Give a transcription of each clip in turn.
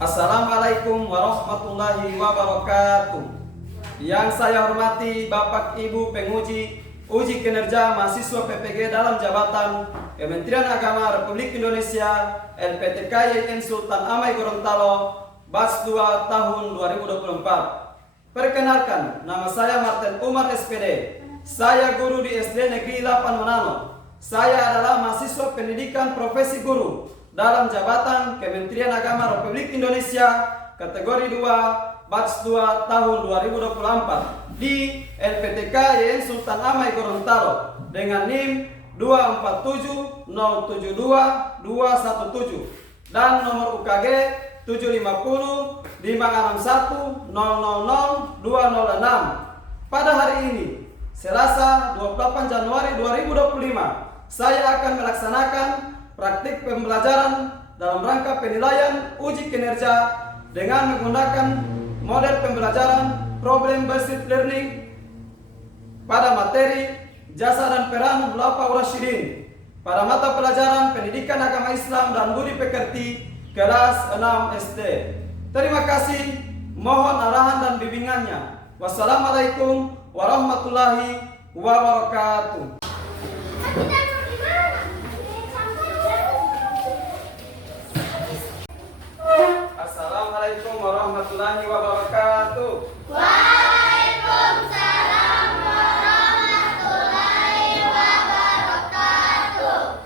Assalamualaikum warahmatullahi wabarakatuh. Yang saya hormati Bapak Ibu penguji uji kinerja mahasiswa PPG dalam jabatan Kementerian Agama Republik Indonesia LPTKYN Sultan Amai Gorontalo Batch 2 tahun 2024. Perkenalkan, nama saya Martin Umar SPD. Saya guru di SD Negeri 8 Manano. Saya adalah mahasiswa pendidikan profesi guru dalam jabatan Kementerian Agama Republik Indonesia kategori 2 Batch 2 tahun 2024 di LPTKYN Sultan Amai Gorontalo dengan NIM 247072217 dan nomor UKG 750-561-000-206. Pada hari ini, Selasa 28 Januari 2025, saya akan melaksanakan praktik pembelajaran dalam rangka penilaian uji kinerja dengan menggunakan model pembelajaran problem based learning pada materi jasa dan peran Khulafaur Rasyidin pada mata pelajaran pendidikan agama Islam dan budi pekerti kelas 6 SD. Terima kasih, mohon arahan dan bimbingannya. Wassalamualaikum warahmatullahi wabarakatuh. Assalamualaikum warahmatullahi wabarakatuh. Waalaikumsalam warahmatullahi wabarakatuh.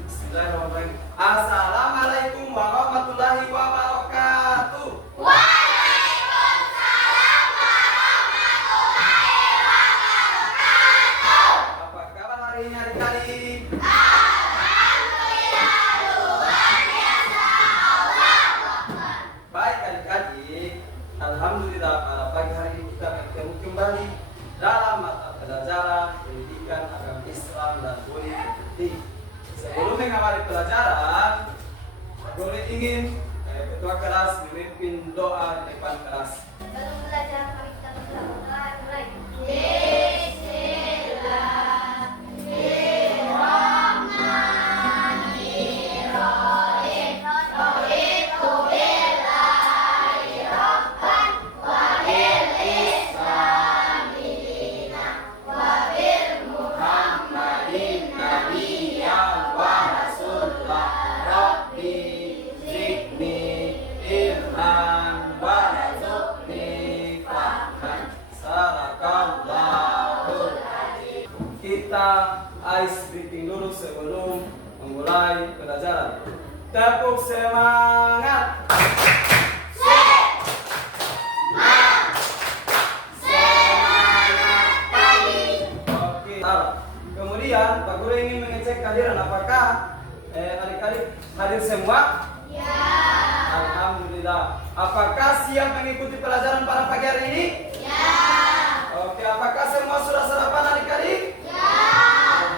Bismillahirrahmanirrahim. Assalamualaikum warahmatullahi wabarakatuh. Waalaikumsalam warahmatullahi wabarakatuh. Apa kabar hari ini adik-adik? Baik adik-adik, alhamdulillah pada pagi hari ini kita bertemu kembali dalam mata pelajaran pendidikan agama Islam dan budi pekerti. Sebelum mengawali pelajaran, boleh ingin ketua kelas memimpin doa di depan kelas. Sebelum belajar mari kita berdoa. Kita ice breathing dulu sebelum memulai pelajaran. Tepuk semangat. Semangat pagi. Oke. Kemudian Pak Guru ingin mengecek kehadiran. Apakah adik-adik hadir semua? Ya. Alhamdulillah. Apakah siap mengikuti pelajaran pada pagi hari ini? Ya. Oke. Apakah semua sudah sarapan adik-adik?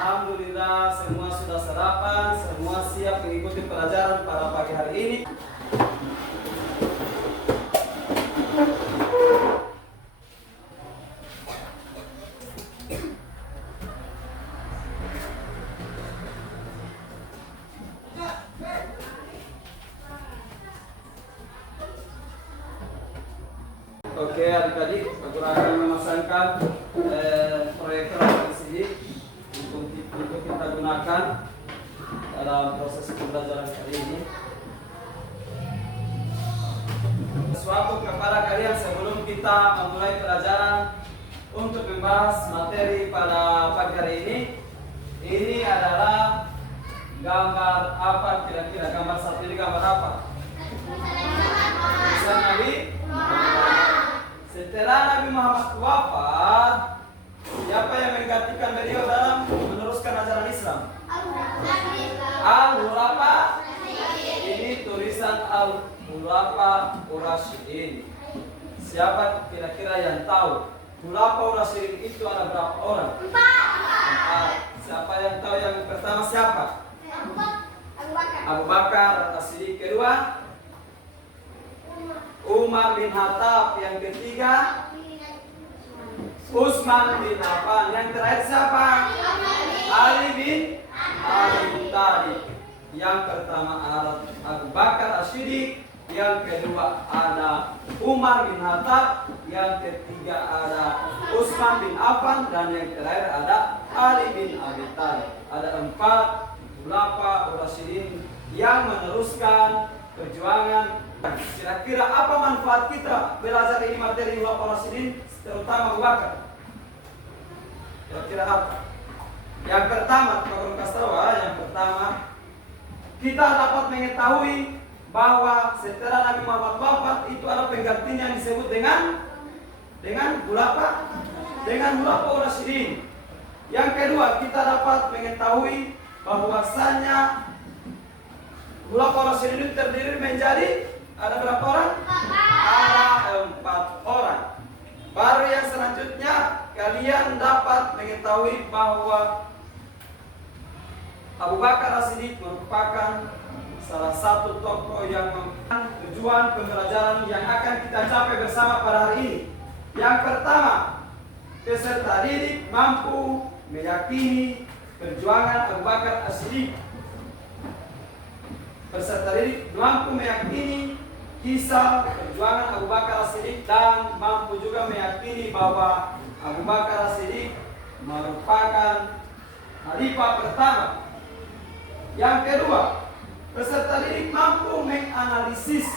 Alhamdulillah, semua sudah sarapan, semua siap mengikuti pelajaran pada pagi hari ini. Oke adik-adik, aku akan memasangkan proyektor di sini untuk kita gunakan dalam proses pembelajaran kali ini. Sesuatu kepada kalian sebelum kita memulai pelajaran untuk membahas materi pada pagi hari ini. Ini adalah gambar apa kira-kira? Gambar satu ini gambar apa? Tulisan Nabi Muhammad. Setelah Nabi Muhammad wafat, siapa yang menggantikan beliau dalam meneruskan ajaran Islam? Al-Khulafa. Ini tulisan Al-Khulafa Rasyidin. Siapa kira-kira yang tahu Khulafa Rasyidin itu ada berapa orang? 4. Siapa yang tahu yang pertama siapa? Abu Bakar As-Siddiq. Kedua Umar bin Khattab. Yang ketiga Utsman bin Affan. Yang terakhir siapa? Ali bin Abi Thalib. Yang pertama ada Abu Bakar As-Siddiq, yang kedua ada Umar bin Khattab, yang ketiga ada Utsman bin Affan, dan yang terakhir ada Ali bin Abi Thalib. Ada 4 khulafa Rasyidin yang meneruskan perjuangan. Kira-kira apa manfaat kita belajar ini materi khulafa Rasyidin, terutama Abu Bakar? Kira-kira apa? Yang pertama, kalau kasih tahu, yang pertama kita dapat mengetahui bahwa setelah Nabi Muhammad wafat itu ada penggantinya yang disebut dengan khulafa Rasyidin. Yang kedua, kita dapat mengetahui bahwasanya khulafa Rasyidin terdiri menjadi ada berapa orang? Ada 4 orang. Baru yang selanjutnya kalian dapat mengetahui bahwa Abu Bakar As-Siddiq merupakan salah satu tokoh yang mempunyai tujuan pembelajaran yang akan kita capai bersama pada hari ini. Yang pertama, peserta didik mampu meyakini perjuangan Abu Bakar As-Siddiq. Peserta didik mampu meyakini kisah perjuangan Abu Bakar As-Siddiq dan mampu juga meyakini bahwa Abu Bakar As-Siddiq merupakan khalifah pertama. Yang kedua, peserta didik mampu menganalisis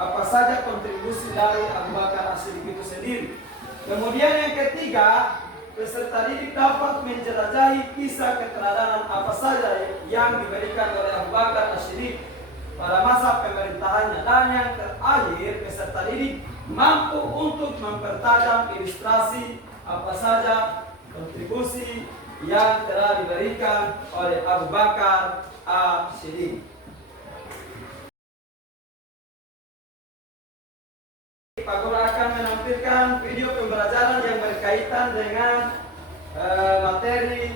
apa saja kontribusi dari Abu Bakar As-Siddiq itu sendiri. Kemudian yang ketiga, peserta didik dapat menjelajahi kisah keteladanan apa saja yang diberikan oleh Abu Bakar As-Siddiq pada masa pemerintahannya. Dan yang terakhir, peserta didik mampu untuk mempertajam ilustrasi apa saja kontribusi yang telah diberikan oleh Abu Bakar As-Siddiq. Pak Guru akan menampilkan video pembelajaran yang berkaitan dengan materi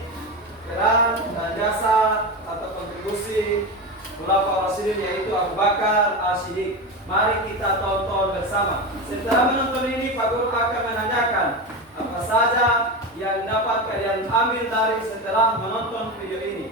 peran dan jasa atau kontribusi khulafa Rasyidin, yaitu Abu Bakar As-Siddiq. Mari kita tonton bersama. Setelah menonton ini, Pak Guru akan menanyakan apa saja yang dapat kalian ambil dari setelah menonton video ini.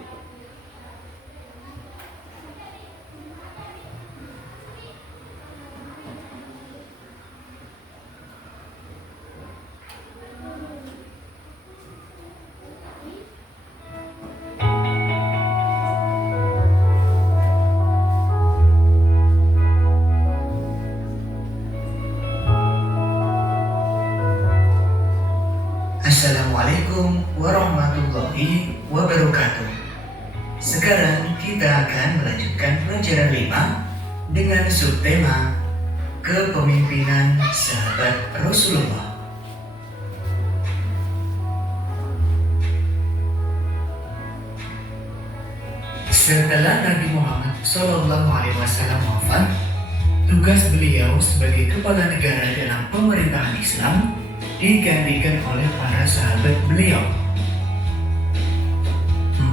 Assalamualaikum warahmatullahi wabarakatuh. Sekarang kita akan melanjutkan pelajaran 5 dengan subtema Kepemimpinan Sahabat Rasulullah. Setelah Nabi Muhammad SAW wafat, tugas beliau sebagai kepala negara dalam pemerintahan Islam digantikan oleh para sahabat beliau.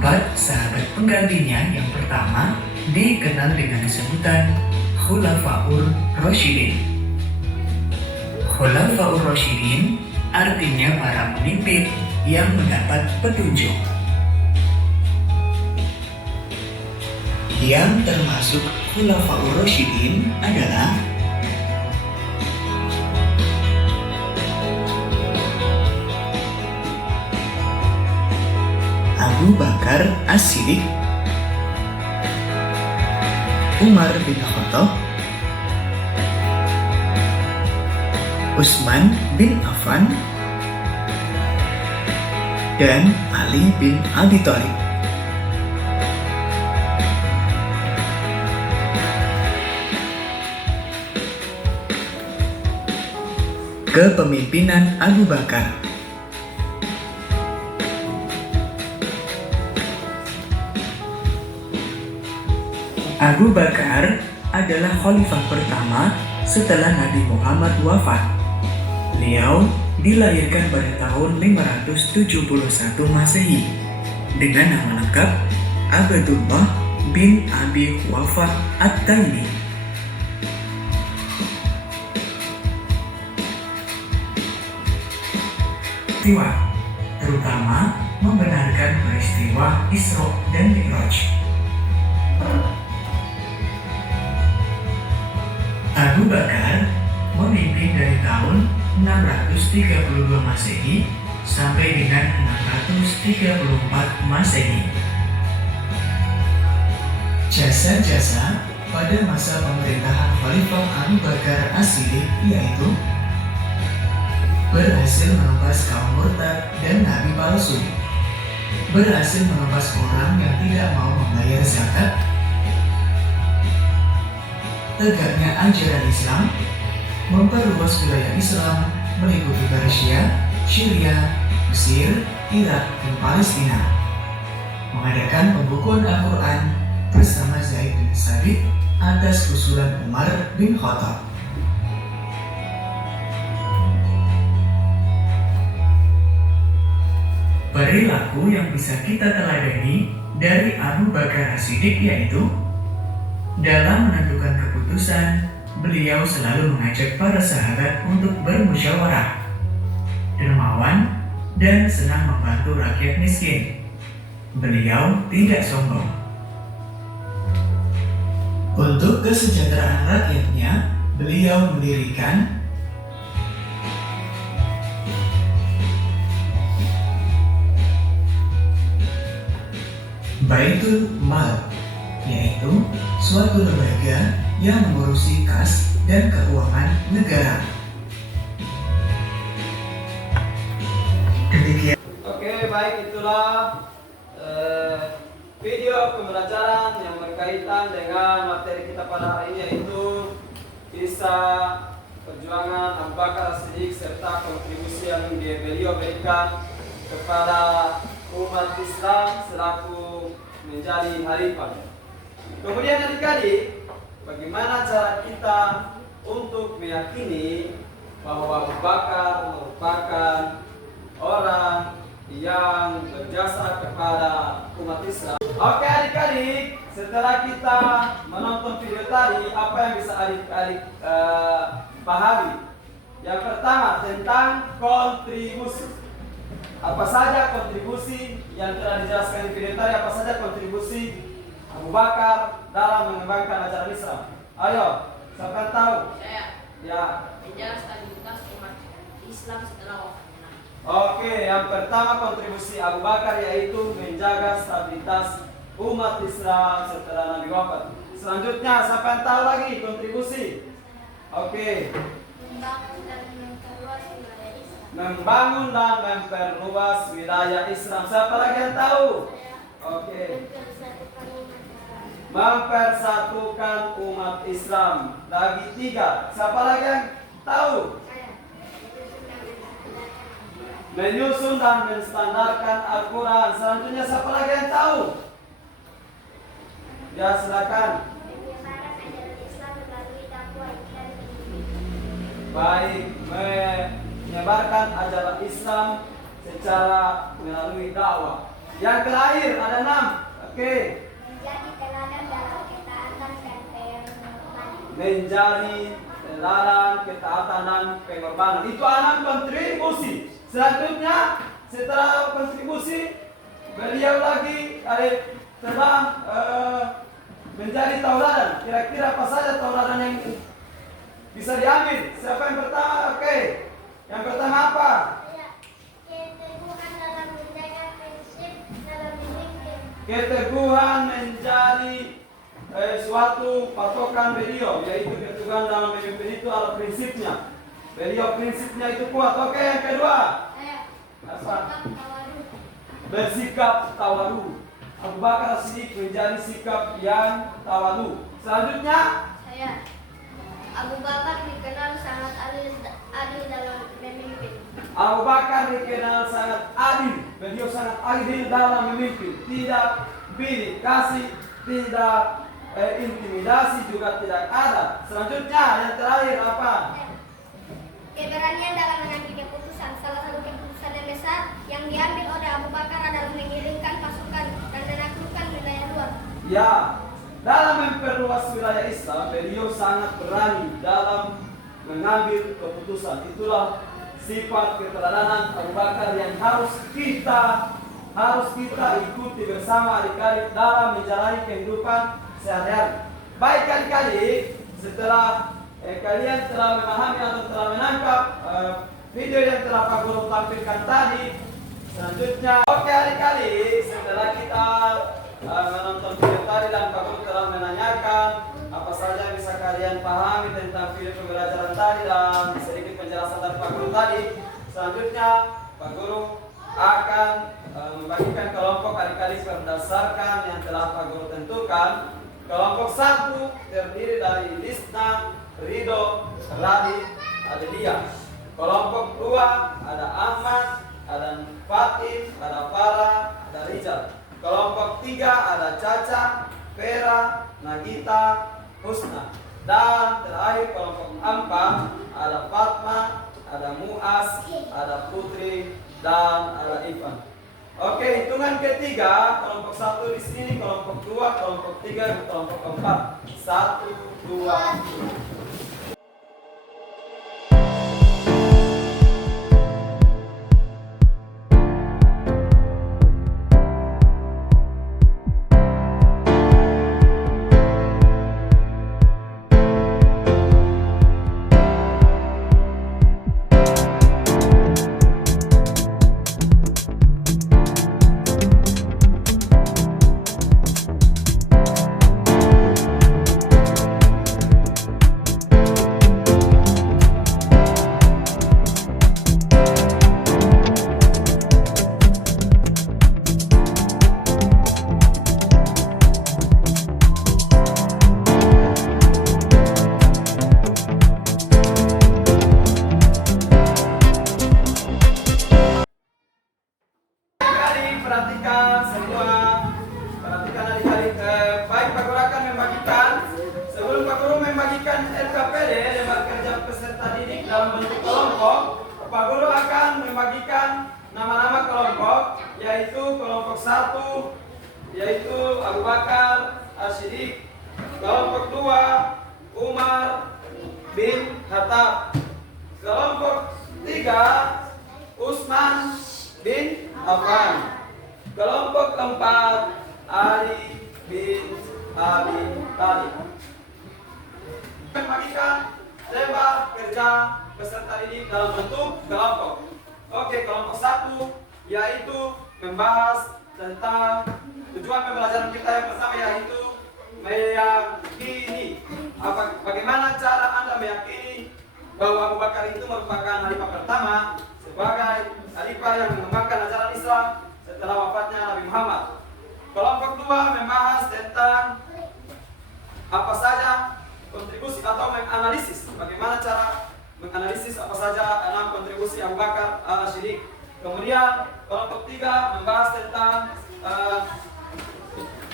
4 sahabat penggantinya yang pertama dikenal dengan sebutan Khulafaur Rasyidin. Khulafaur Rasyidin artinya para pemimpin yang mendapat petunjuk. Yang termasuk Khulafaur Rasyidin adalah Abu Bakar As-Siddiq, Umar bin Khattab, Utsman bin Affan, dan Ali bin Abi Thalib. Kepemimpinan Abu Bakar. Abu Bakar adalah khalifah pertama setelah Nabi Muhammad wafat. Beliau dilahirkan pada tahun 571 Masehi dengan nama lengkap Abdullah bin Abi Quhafah At-Taimi. Peristiwa, terutama membenarkan peristiwa Isra dan Mi'raj. Abu Bakar memimpin dari tahun 632 Masehi sampai dengan 634 Masehi. Jasa-jasa pada masa pemerintahan Khalifah Abu Bakar As-Siddiq yaitu berhasil menumpas kaum murtad dan nabi palsu, berhasil menumpas orang yang tidak mau membayar zakat, tegaknya ajaran Islam, memperluas wilayah Islam meliputi Persia, Syria, Mesir, Irak, dan Palestina, mengadakan pembukuan Al-Quran bersama Zaid bin Sabit atas usulan Umar bin Khattab. Perilaku yang bisa kita teladani dari Abu Bakar As-Siddiq yaitu dalam menentukan keputusan, beliau selalu mengajak para sahabat untuk bermusyawarah, dermawan, dan senang membantu rakyat miskin. Beliau tidak sombong. Untuk kesejahteraan rakyatnya, beliau mendirikan Baitul Mal, yaitu suatu lembaga yang mengurusi kas dan keuangan negara. Demikian. Oke, baik, itulah video pembelajaran yang berkaitan dengan materi kita pada hari ini, yaitu kisah perjuangan Abu Bakar As-Siddiq serta kontribusi yang beliau berikan kepada umat Islam selaku menjadi khalifah. Kemudian adik-adik, bagaimana cara kita untuk meyakini bahwa Abu Bakar merupakan orang yang berjasa kepada umat Islam? Oke adik-adik, setelah kita menonton video tadi, apa yang bisa adik-adik pahami? Yang pertama tentang kontribusi. Apa saja kontribusi yang telah dijelaskan di video tadi? Apa saja kontribusi Abu Bakar dalam mengembangkan ajaran Islam? Ayo, siapa yang tahu? Saya. Ya. Menjaga stabilitas umat Islam setelah wafatnya. Oke, yang pertama kontribusi Abu Bakar yaitu menjaga stabilitas umat Islam setelah Nabi wafat. Selanjutnya, siapa yang tahu lagi kontribusi? Oke. Membangun dan memperluas wilayah Islam. Siapa lagi yang tahu? Oke. Mempersatukan umat Islam. Lagi tiga. Siapa lagi yang tahu? Menyusun dan menstandarkan Al-Quran. Selanjutnya siapa lagi yang tahu? Ya, silakan. Baik, menyebarkan ajaran Islam secara melalui dakwah. Yang terakhir ada 6. Oke. Menjadi teladan dalam ketaatan dan pengorbanan. Menjadi teladan ketaatan dan pengorbanan. Itu 6 kontribusi. Selanjutnya setelah kontribusi, beliau lagi telah menjadi tauladan. Kira-kira apa saja tauladan yang bisa diambil? Siapa yang pertama? Oke. Yang pertama apa? Keteguhan dalam menjaga prinsip dalam memimpin. Keteguhan menjadi suatu patokan beliau, yaitu keteguhan dalam memimpin itu adalah prinsipnya. Beliau prinsipnya itu kuat. Oke, yang kedua. Apa? Bersikap tawadu. Abu Bakar As-Siddiq menjadi sikap yang tawadu. Selanjutnya, Abu Bakar dikenal sangat adil dalam memimpin. Abu Bakar dikenal sangat adil. Beliau sangat adil dalam memimpin. Tidak bilik kasih, tidak intimidasi, juga tidak ada. Selanjutnya, yang terakhir apa? Keberanian dalam mengambil keputusan. Salah satu keputusan yang besar yang diambil oleh Abu Bakar adalah mengirimkan pasukan dan menaklukkan wilayah luar. Ya, dalam memperluas wilayah Islam, beliau sangat berani dalam mengambil keputusan. Itulah sifat keteladanan Abu Bakar yang harus kita ikuti bersama adik-adik dalam menjalani kehidupan sehari-hari. Baik kali-kali setelah kalian telah memahami atau telah menangkap video yang telah Pak Guru tampilkan tadi, selanjutnya kali-kali setelah kita menonton video tadi dan Pak Guru telah menanyakan apa saja yang bisa kalian pahami tentang video pembelajaran tadi dan sedikit penjelasan dari Pak Guru tadi, selanjutnya Pak Guru akan membagikan kelompok adik-adik berdasarkan yang telah Pak Guru tentukan. Kelompok 1 terdiri dari Lisna, Rido, Radit, Adelia. Kelompok 2 ada Ahmad, ada Fatim, ada Farah, ada Rizal. Kelompok 3 ada Caca, Vera, Nagita, Husna. Dan terakhir kelompok 4 ada Fatma, ada Muas, ada Putri, dan ada Ivan. Oke, hitungan ketiga, kelompok 1 di sini, kelompok 2, kelompok 3, dan kelompok 4. 1, 2, 3. Perhatikan adik-adik. Baik, Pak Guru akan membagikan. Sebelum Pak Guru membagikan LKPD, lembar kerja peserta didik dalam bentuk kelompok, Pak Guru akan membagikan nama-nama kelompok, yaitu kelompok 1, yaitu Abu Bakar Asyidik. Kelompok 2, Umar bin Khattab. Kelompok 3, Usman bin Affan. Kelompok 4, Ali bin Abi Thalib. Membagikan lembar kerja peserta didik dalam bentuk kelompok. Oke, kelompok 1 yaitu membahas tentang tujuan pembelajaran kita yang pertama, yaitu meyakini. Bagaimana cara Anda meyakini bahwa Abu Bakar itu merupakan khalifah pertama sebagai khalifah yang mengembangkan ajaran Islam setelah wafatnya Nabi Muhammad. Kelompok 2 membahas tentang apa saja kontribusi atau menganalisis, bagaimana cara menganalisis apa saja 6 kontribusi Abu Bakar Asyidik. Kemudian kelompok 3 membahas tentang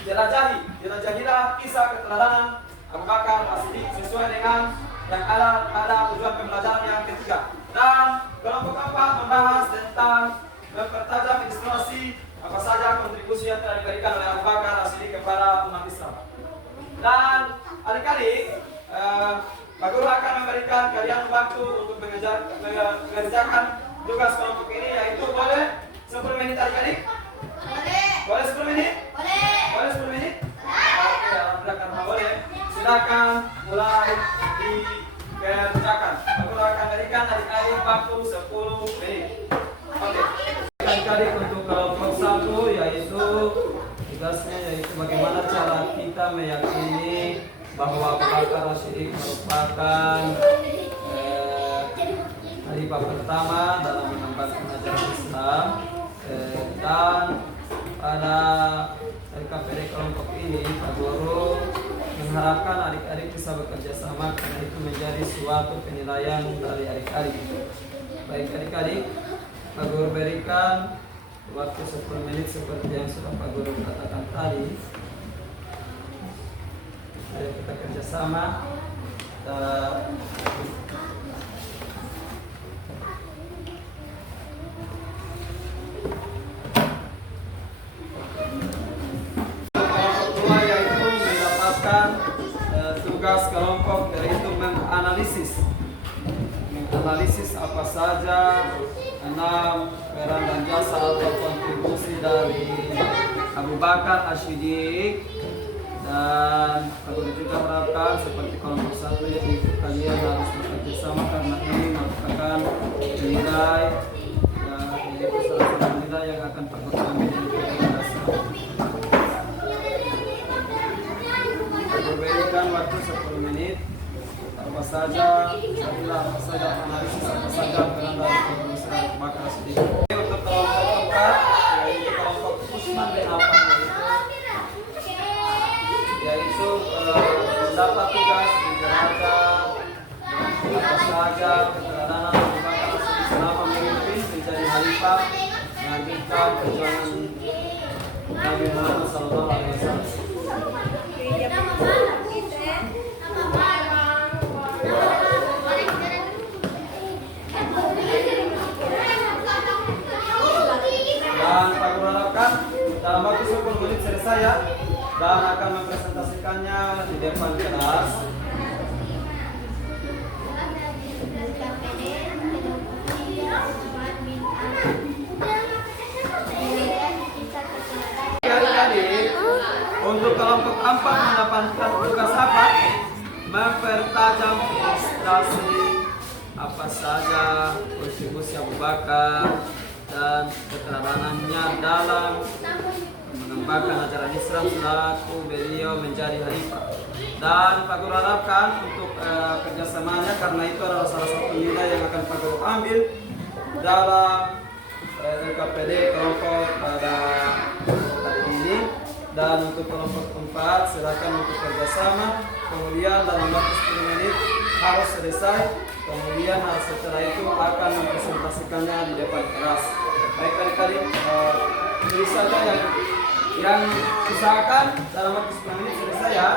jelajahilah kisah keteladanan Abu Bakar Asyidik sesuai dengan yang ada tujuan pembelajaran yang ketiga. Dan kelompok 4 membahas tentang mempertajam ilustrasi apa saja kontribusi yang telah diberikan oleh Abu Bakar Asyidik kepada umat Islam. Dan adik-adik, Pak Guru akan memberikan kalian waktu untuk mengerjakan tugas kelompok ini, yaitu boleh 10 menit adik-adik? Boleh 10 menit? Boleh 10 menit? Oke, alhamdulillah karena boleh. Silakan mulai dikerjakan. Pak Guru akan berikan adik-adik waktu 10 menit. Oke. Adik-adik untuk kelompok 1 yaitu tugasnya yaitu bagaimana cara kita meyakini bahwa Abu Bakar Asyidik merupakan khalifah pertama dalam mengembangkan ajaran Islam. Dan pada LKPD kelompok ini Pak Guru mengharapkan adik-adik bisa bekerja sama karena itu menjadi suatu penilaian dari adik-adik. Baik adik-adik, Pak Guru berikan waktu 10 menit seperti yang sudah Pak Guru katakan tadi. Ayo kita kerjasama. Kelompok 2 yaitu mendapatkan tugas kelompok yaitu menganalisis apa saja 6 peran dan jasa atau kontribusi dari Abu Bakar Asyidik Dan aku juga harapkan seperti kelompok satu yaitu kalian harus bekerja sama karena ini merupakan nilai yaitu salah satu nilai yang akan Pak kami aku berikan waktu 10 menit apa saja analisis apa saja berada di maka sedikit untuk kelompok keempat yaitu kelompok Usman bin Affan yaitu mendapat tugas di Geraja apa saja keteladanan Abu Bakar selama memimpin menjadi khalifah melanjutkan perjuangan Nabi Muhammad SAW. Dan aku harapkan dalam waktu 10 menit selesai ya, dan akan mempresentasikannya di depan kelas. Adik-adik, untuk kelompok 4 mendapatkan tugas apa? Mempertajam ilustrasi apa saja kontribusi Abu Bakar dan keteladanannya dalam mengembangkan ajaran Islam selaku beliau menjadi khalifah. Dan Pak Guru harapkan untuk kerjasamanya karena itu adalah salah satu nilai yang akan Pak Guru ambil dalam LKPD kelompok pada hari ini. Dan untuk kelompok 4 silakan untuk kerjasama, kemudian dalam waktu 10 menit harus selesai, kemudian setelah itu akan mempresentasikannya di depan kelas. Baik adik-adik, tulis saja yang usahakan dalam waktu 10 menit selesai ya.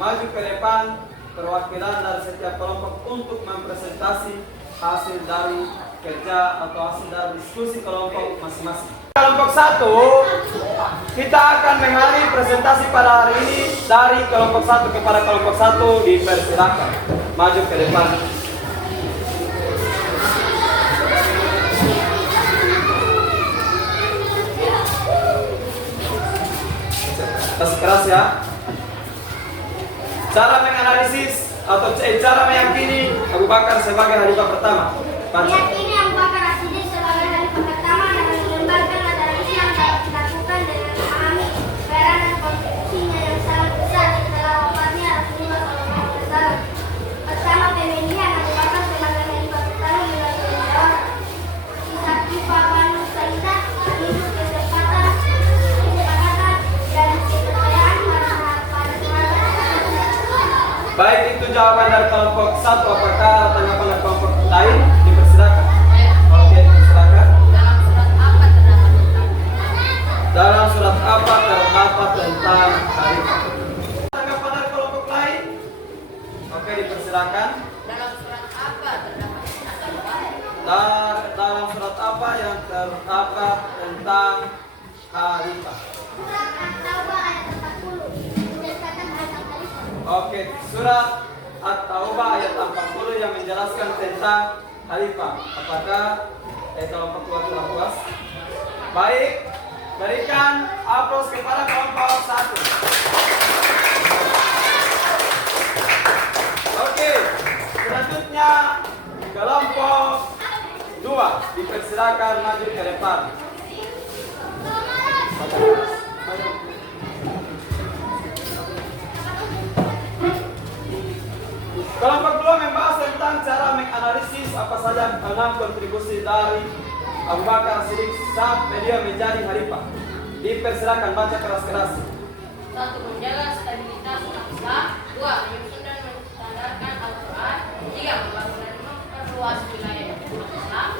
Maju ke depan perwakilan dari setiap kelompok untuk mempresentasi hasil dari kerja atau hasil dari diskusi kelompok masing-masing. Kelompok 1, kita akan mengalih presentasi pada hari ini dari kelompok 1 kepada kelompok 1, dipersilakan maju ke depan. Keras ya. Cara menganalisis atau cara meyakini Abu Bakar sebagai khalifah pertama. Meyakini Abu Bakar As-Siddiq sebagai khalifah pertama dan mengembangkan ajaran Islam dapat dilakukan dengan memahami peran dan kontribusinya yang sangat besar setelah wafatnya Rasulullah SAW. Pertama, pemilihan Abu Bakar sebagai khalifah pertama melalui musyawarah Sakifah Banu Saidah hidup kesepakatan dan kepercayaan pada Baik, itu jawaban dari kelompok 1. Apakah tanggapan dari kelompok lain? Dipersilakan. Oke, dipersilakan. Dalam surat apa terdapat tentang khalifah? Tanggapan dari kelompok lain? Oke, dipersilakan. Dalam surat apa terdapat tentang Dalam surat apa yang terdapat tentang khalifah? Surat At-Taubah ayat 40 menjelaskan tentang khalifah. Oke, surat At-Taubah ayat 40 yang menjelaskan tentang khalifah. Apakah kelompok dua telah puas? Baik, berikan aplaus kepada kelompok 1. Oke, selanjutnya kelompok 2 dipersilakan maju ke depan. Kelompok 2 membahas tentang cara menganalisis apa saja 6 kontribusi dari Abu Bakar Siddiq saat beliau menjadi khalifah. Dipersilakan baca keras-keras. 1. Menjaga stabilitas umat Islam. 2. Menyusun dan menstandarkan Al-Quran. 3. Membangun dan memperluas wilayah umat Islam.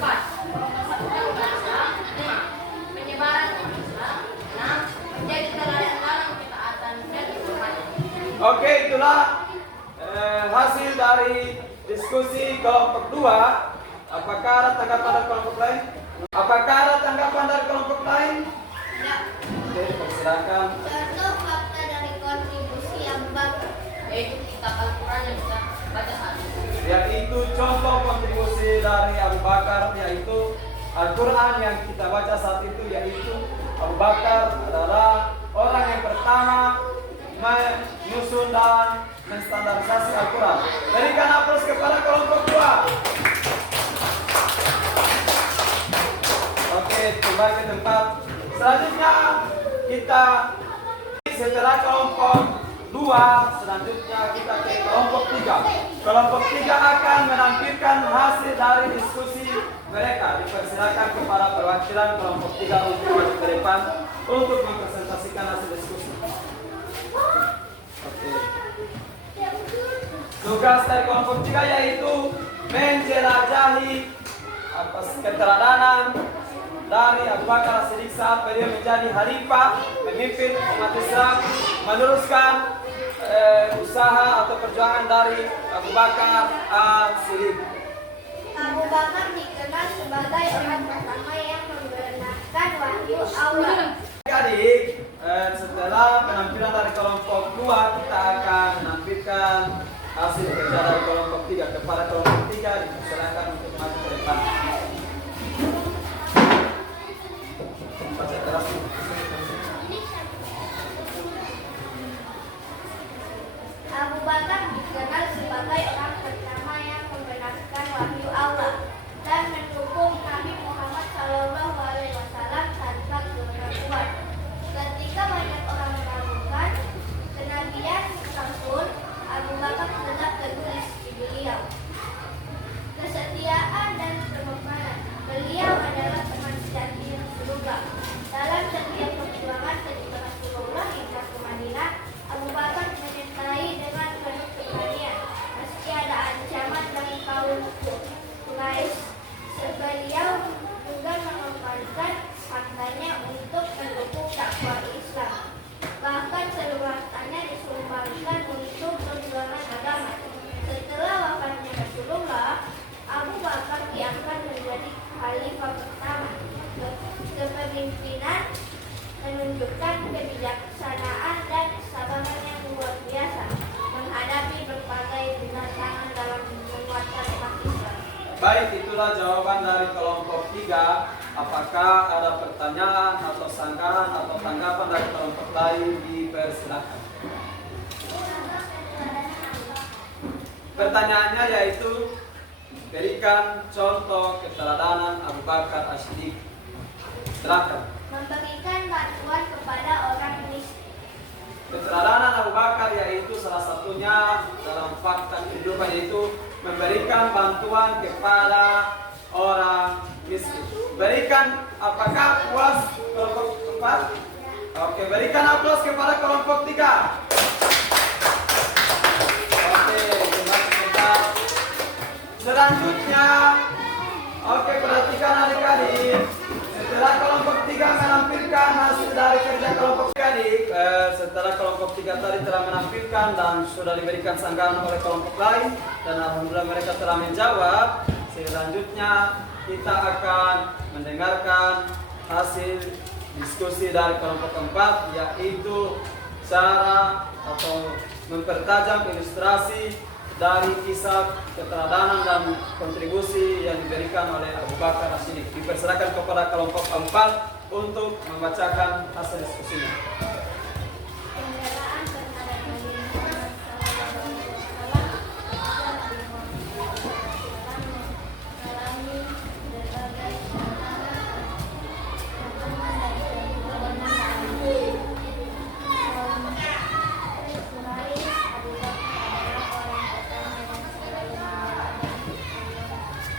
4. Mempersatukan umat Islam. 5. Penyebaran umat Islam. 6. Menjadi teladan dalam ketaatan dan kehormatan. Oke, itulah hasil dari diskusi kelompok 2. Apakah ada tanggapan dari kelompok lain? Apakah ada tanggapan dari kelompok lain? Ya. Oke, persilakan. Contoh fakta dari kontribusi Abu Bakar. Yaitu kitab Al-Quran yang kita baca saat ini. Yaitu contoh kontribusi dari Abu Bakar, yaitu Al-Quran yang kita baca saat itu, yaitu Abu Bakar adalah orang yang pertama menyusun dan menstandarisasi Al-Quran. Berikan aplaus kepada kelompok 2. Oke, kembali ke tempat. Selanjutnya kita setelah kelompok 2, selanjutnya kita ke kelompok 3. Kelompok 3 akan menampilkan hasil dari diskusi mereka. Dipersilakan kepada perwakilan kelompok 3 untuk maju ke depan untuk mempresentasikan hasil diskusi. Oke. Tugas dari kelompok 3 yaitu menjelajahi keteladanan dari Abu Bakar Siddiq saat beliau menjadi khalifah, memimpin umat Islam, meneruskan usaha atau perjuangan dari Abu Bakar Siddiq. Abu Bakar dikenal sebagai orang pertama yang membenarkan wahyu Allah. Adik, setelah penampilan dari kelompok 2, kita akan menampilkan hasil kerja dari kelompok 3. Kepada kelompok 3 dipersilakan untuk maju ke depan. Baca keras. Abu Bakar dikenal sebagai orang pertama yang membenarkan wahyu Allah dan mendukung Nabi Muhammad SAW tanpa keraguan. Ketika banyak orang meragukan kenabian Rasul, Abu Bakar tetap tertulis di beliau. Kesetiaan dan pengorbanan. Beliau adalah teman sejati Rasulullah. Dalam setiap perjuangan ketika Rasulullah hingga ke Madinah, Abu Bakar menyertai dengan penuh keberanian meski ada ancaman dari kaum Quraisy. Beliau juga mengorbankan hartanya untuk mendukung dakwah Islam. Bahkan seluruh hartanya disumbangkan untuk perjuangan agama. Setelah wafatnya Rasulullah, Abu Bakar diangkat menjadi khalifah pertama. Kepemimpinan menunjukkan kebijaksanaan dan kesabaran yang luar biasa menghadapi berbagai rintangan dalam menguatkan umat Islam. Baik, itulah jawaban dari kelompok 3. Apakah ada pertanyaan atau sanggahan atau tanggapan dari kelompok lain? Dipersilakan. Pertanyaannya yaitu berikan contoh keteladanan Abu Bakar As-Siddiq. Silakan. Memberikan bantuan kepada orang miskin. Keteladanan Abu Bakar yaitu salah satunya dalam fakta kehidupan, yaitu memberikan bantuan kepada orang miskin. Berikan, apakah puas kelompok 4? Oke, berikan aplaus kepada kelompok 3. Oke, sebentar. Selanjutnya, oke, perhatikan adik-adik. Setelah kelompok 3 menampilkan hasil dari kerja kelompok 3 adik, setelah kelompok 3 tadi telah menampilkan dan sudah diberikan sanggahan oleh kelompok lain, dan alhamdulillah mereka telah menjawab. Selanjutnya kita akan mendengarkan hasil diskusi dari kelompok 4, yaitu cara atau mempertajam ilustrasi dari kisah keteladanan dan kontribusi yang diberikan oleh Abu Bakar As-Siddiq. Dipersilakan kepada kelompok 4 untuk membacakan hasil diskusinya. Pembelaan terhadap Nabi Muhammad SAW agar mengalami berbagai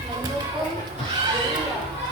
mendukung beliau.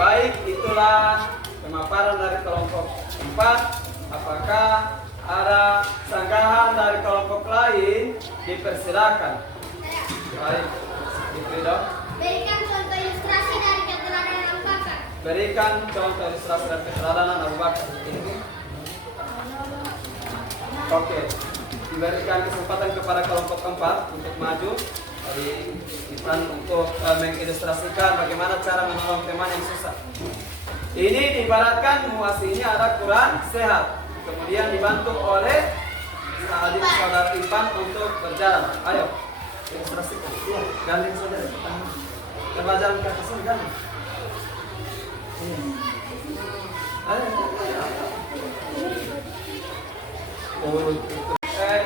Baik, itulah pemaparan dari kelompok 4. Apakah ada sanggahan dari kelompok lain? Dipersilakan. Baik, Ridho. Berikan contoh ilustrasi dari keteladanan Abu Bakar. Berikan contoh ilustrasi dari keteladanan Abu Bakar. Ini. Oke, diberikan kesempatan kepada kelompok 4 untuk maju. Tadi Ivan untuk mengilustrasikan bagaimana cara menolong teman yang susah. Ini diibaratkan muas ini ada kurang sehat. Kemudian dibantu oleh adik saudara Ivan untuk berjalan. Ayo, ilustrasikan. Iya, gandeng saudara. Coba jalan ke atas ini gandeng. Iya. Ayo.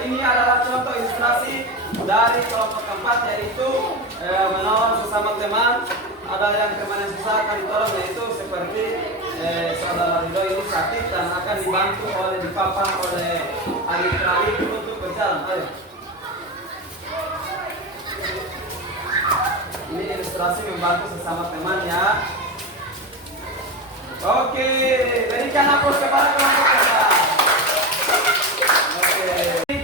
Ini adalah contoh ilustrasi dari kelompok 4, yaitu menolong sesama teman. Ada yang teman yang susah akan ditolong, yaitu seperti saudara Ridho ini sakit dan akan dibantu oleh dipapang oleh adik-adik untuk berjalan. Ayo. Ini ilustrasi membantu sesama teman ya. Oke, berikan aplaus kepada kelompok kita.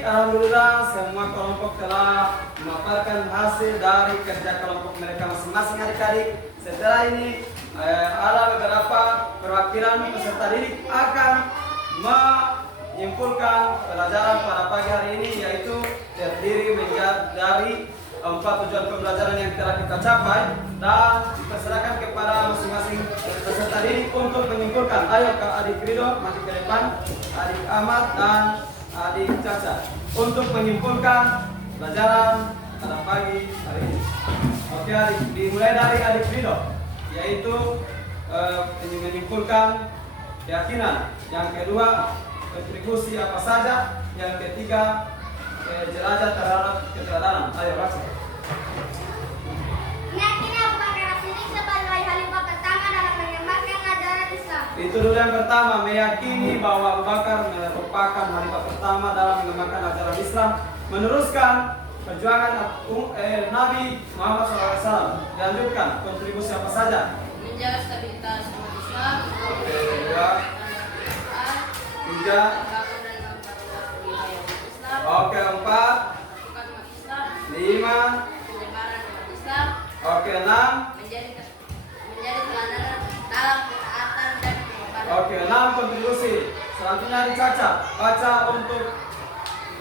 Alhamdulillah semua kelompok telah memaparkan hasil dari kerja kelompok mereka masing-masing adik-adik. Setelah ini ada beberapa perwakilan peserta didik akan menyimpulkan pelajaran pada pagi hari ini, yaitu terdiri dari 4 tujuan pembelajaran yang telah kita capai dan dipersilakan kepada masing-masing peserta didik untuk menyimpulkan. Ayo Kak Adik Ridho maju ke depan, Adik Ahmad dan Adik Caca untuk menyimpulkan pelajaran pada pagi hari ini. Oke adik, dimulai dari Adik Ridho, yaitu menyimpulkan keyakinan. Yang kedua, kontribusi apa saja. Yang ketiga, jelajah terhadap keteladanan. Ayo baca. Meyakini Abu Bakar As-Siddiq sebagai khalifah pertama dalam mengembangkan ajaran Islam. Itu dulu yang pertama, meyakini bahwa Abu Bakar merupakan khalifah pertama dalam mengembangkan ajaran Islam, meneruskan perjuangan Nabi Muhammad SAW. Dilanjutkan, kontribusi apa saja? Menjaga stabilitas umat Islam. Oke, 2, 3. Oke, 4, 5. Penyebaran umat Islam. Oke, 6. Menjadi teladan dalam ketaatan dan penyebaran. Oke, 6 kontribusi. Selanjutnya dicaca. Baca untuk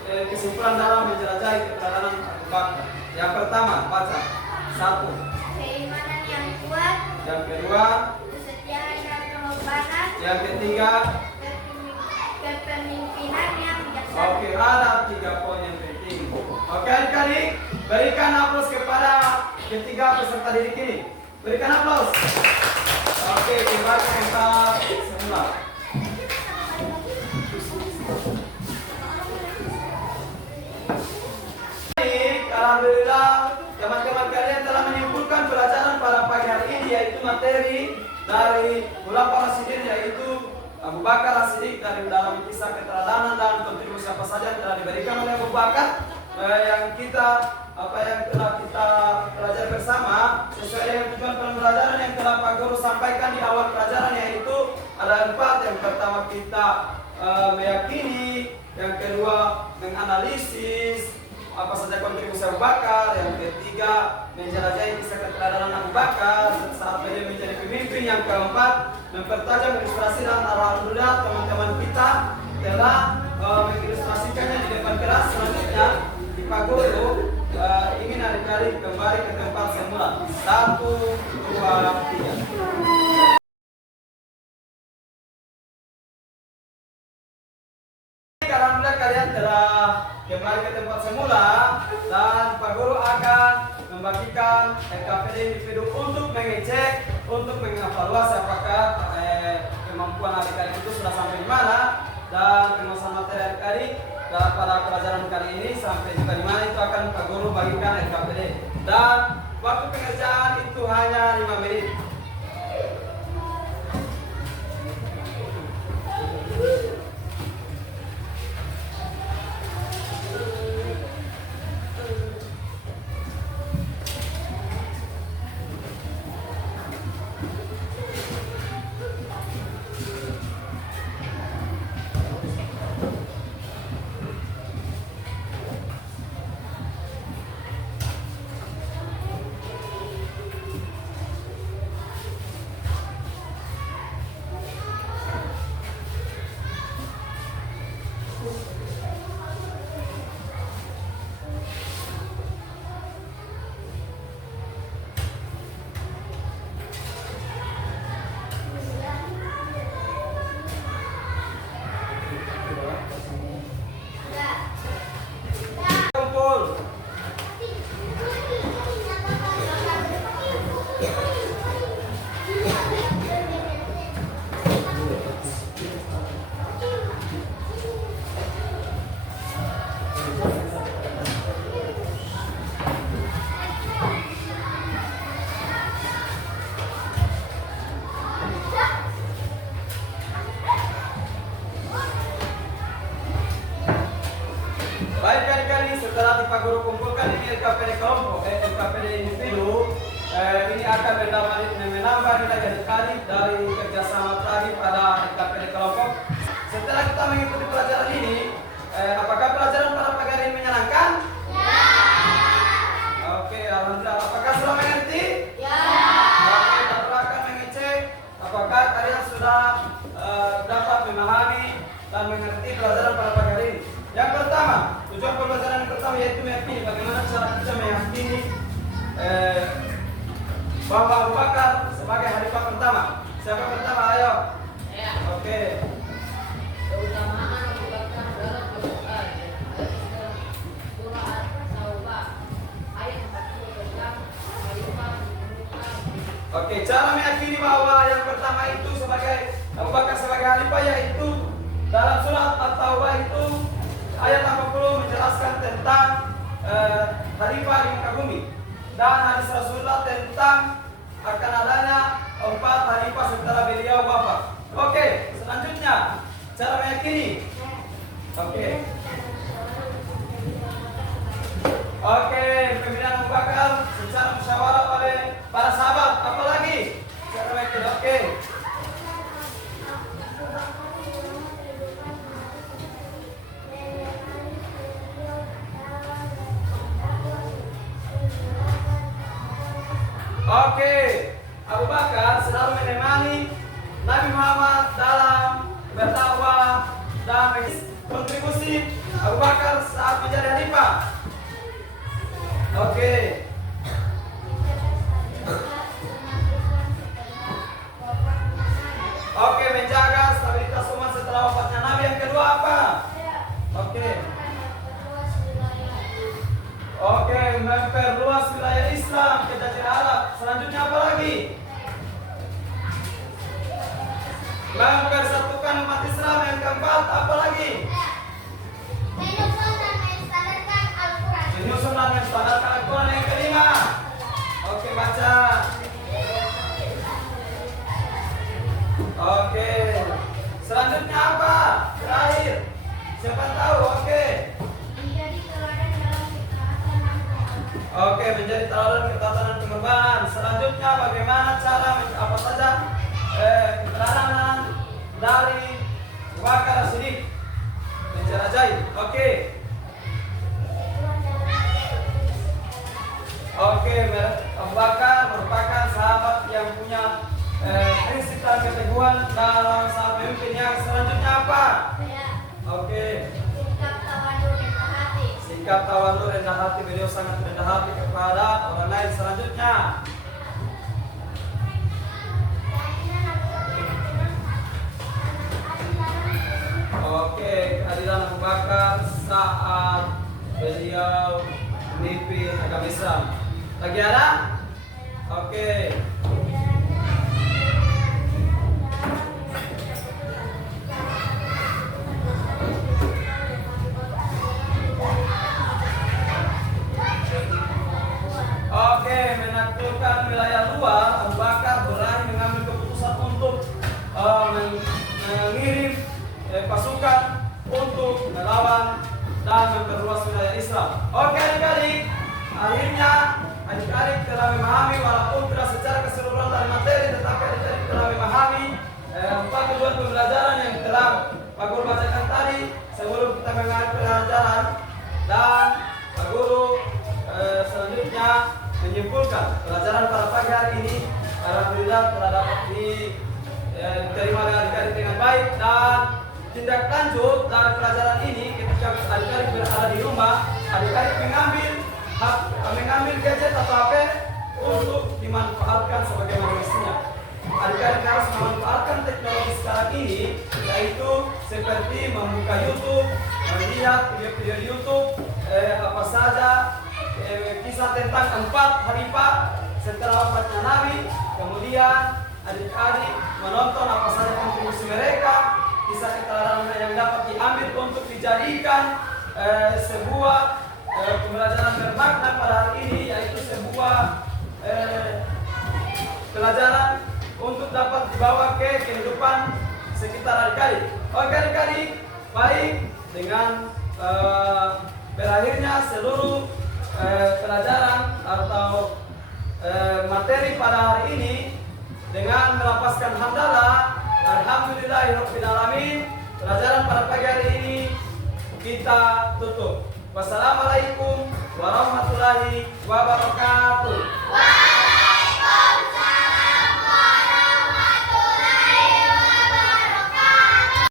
kesimpulan dalam menjelajahi keteladanan Abu Bakar. Yang pertama, baca. 1. Keimanan yang kuat. Yang kedua. Kesetiaan dan pengorbanan. Yang ketiga. Kepemimpinan yang bijaksana. Oke, ada 3 poin yang penting. Oke adik-adik, berikan aplaus kepada ketiga peserta didik ini. Berikan aplaus. Oke, kembali ke tempat semula. Alhamdulillah, teman-teman kalian telah menyimpulkan pelajaran pada pagi hari ini, yaitu materi dari Khulafaur Rasyidin, yaitu Abu Bakar As-Siddiq dari dalam kisah keteladanan dan kontribusi apa saja yang telah diberikan oleh Abu Bakar yang telah kita pelajari bersama sesuai dengan tujuan pembelajaran yang telah Pak Guru sampaikan di awal pelajaran, yaitu ada 4. Yang pertama kita meyakini, yang kedua menganalisis apa saja kontribusi Abu Bakar, yang ketiga menjelajahi kisah keteladanan Abu Bakar saat beliau menjadi pemimpin, yang keempat mempertajam ilustrasi, dan alhamdulillah teman-teman kita telah mengilustrasikannya di depan kelas. Selanjutnya di Pak Guru ingin adik-adik kembali ke tempat semula. 1, 2, 3. Alhamdulillah kalian telah kembali ke tempat semula dan Pak Guru akan membagikan RKPD individu untuk mengecek, untuk mengevaluasi apakah kemampuan adik-adik itu sudah sampai di mana dan penguasaan materi adik-adik dalam pada pelajaran kali ini sampai juga di mana, itu akan Pak Guru bagikan RKPD dan waktu pengerjaan itu hanya 5 menit. LKPD kelompok, LKPD individu, ini akan menambah nilai adik-adik dari kerjasama tadi pada LKPD kelompok. Setelah kita mengikuti pelajaran ini, apakah pelajaran pada pagi hari ini menyenangkan? Ya. Oke, alhamdulillah. Apakah sudah mengerti? Ya. Oke, kita akan mengecek apakah kalian sudah dapat memahami dan mengerti pelajaran pada pagi hari ini. Yang pertama, tujuan pembelajaran yang pertama yaitu meyakini bagaimana cara kita meyakini bahwa Abu Bakar sebagai khalifah pertama. Siapa pertama? Ayo. Ya. Oke. Keutamaan Abu Bakar dalam Al-Quran. Surah At-Taubah ayat 40 tentang khalifah. Oke, cara meyakini bahwa yang pertama itu sebagai Abu Bakar sebagai khalifah yaitu dalam surat At-Taubah itu ayat 40 menjelaskan tentang khalifah di muka bumi dan hadis Rasulullah tentang akan adanya 4 khalifah setelah beliau wafat. Oke, selanjutnya cara meyakini. Oke, pemilihan Abu Bakar secara musyawarah oleh para sahabat. Apalagi cara meyakini. Oke. Oke, Abu Bakar selalu menemani Nabi Muhammad dalam berdakwah dan kontribusi Abu Bakar saat menjadi khalifah. Oke. Oke, menjaga stabilitas umat setelah wafatnya Nabi. Yang kedua apa? Oke, memperluas wilayah Islam ke Jazirah Arab. Selanjutnya apa lagi? Mempersatukan umat Islam. Yang keempat apa lagi? Menyusun dan menstandarkan Al-Quran. Menyusun dan menstandarkan Al-Quran. Yang kelima. Oke, baca. Oke. Selanjutnya apa? Terakhir. Siapa tahu? Oke. Menjadi teladan dalam ketaatan dan pengorbanan. Oke, menjadi teladan ketaatan dan pengorbanan. Selanjutnya bagaimana cara apa saja keteladanan dari Abu Bakar As-Siddiq menjelajahi. Oke. Oke, Abu Bakar merupakan sahabat yang punya prinsip dan keteguhan dalam saat memimpin. Yang selanjutnya apa? Oke. Sikap tawadhu rendah hati. Sikap tawadhu rendah hati, beliau sangat rendah hati kepada orang lain. Selanjutnya. Oke, kehadiran Abu Bakar saat beliau memimpin agama Islam. Lagi ada? Oke. Oke, menaklukkan wilayah luar, Abu Bakar berani mengambil keputusan untuk mengirim pasukan untuk melawan dan memperluas wilayah Islam. Oke adik-adik, akhirnya adik-adik telah memahami walaupun tidak secara keseluruhan dari materi, tetapi adik-adik telah memahami 4 tujuan pembelajaran yang telah Pak Guru bacakan tadi sebelum kita mengalami pelajaran. Dan Pak Guru selanjutnya menyimpulkan pelajaran pada pagi hari ini alhamdulillah telah dapat diterima oleh adik-adik dengan baik. Dan tindak lanjut dari pelajaran ini ketika adik-adik berada di rumah, adik-adik mengambil gadget atau HP untuk dimanfaatkan sebagaimana mestinya. Adik-adik harus memanfaatkan teknologi sekarang ini, yaitu seperti membuka YouTube, melihat video-video di YouTube, apa saja kisah tentang 4 khalifah setelah wafatnya Nabi. Kemudian adik-adik menonton apa saja kontribusi mereka, kisah keteladanan yang dapat diambil untuk dijadikan sebuah pembelajaran bermakna pada hari ini, yaitu sebuah pelajaran untuk dapat dibawa ke kehidupan sekitar adik-adik. Oke adik-adik, baik, dengan berakhirnya seluruh pelajaran atau materi pada hari ini dengan melapaskan hamdalah. Alhamdulillahirrahmanirrahim. Pelajaran pada pagi hari ini kita tutup. Wassalamualaikum warahmatullahi wabarakatuh.